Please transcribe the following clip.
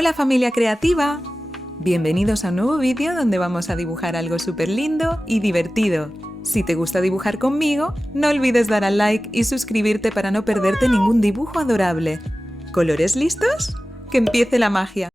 Hola familia creativa, bienvenidos a un nuevo vídeo donde vamos a dibujar algo súper lindo y divertido. Si te gusta dibujar conmigo, no olvides dar al like y suscribirte para no perderte ningún dibujo adorable. ¿Colores listos? ¡Que empiece la magia!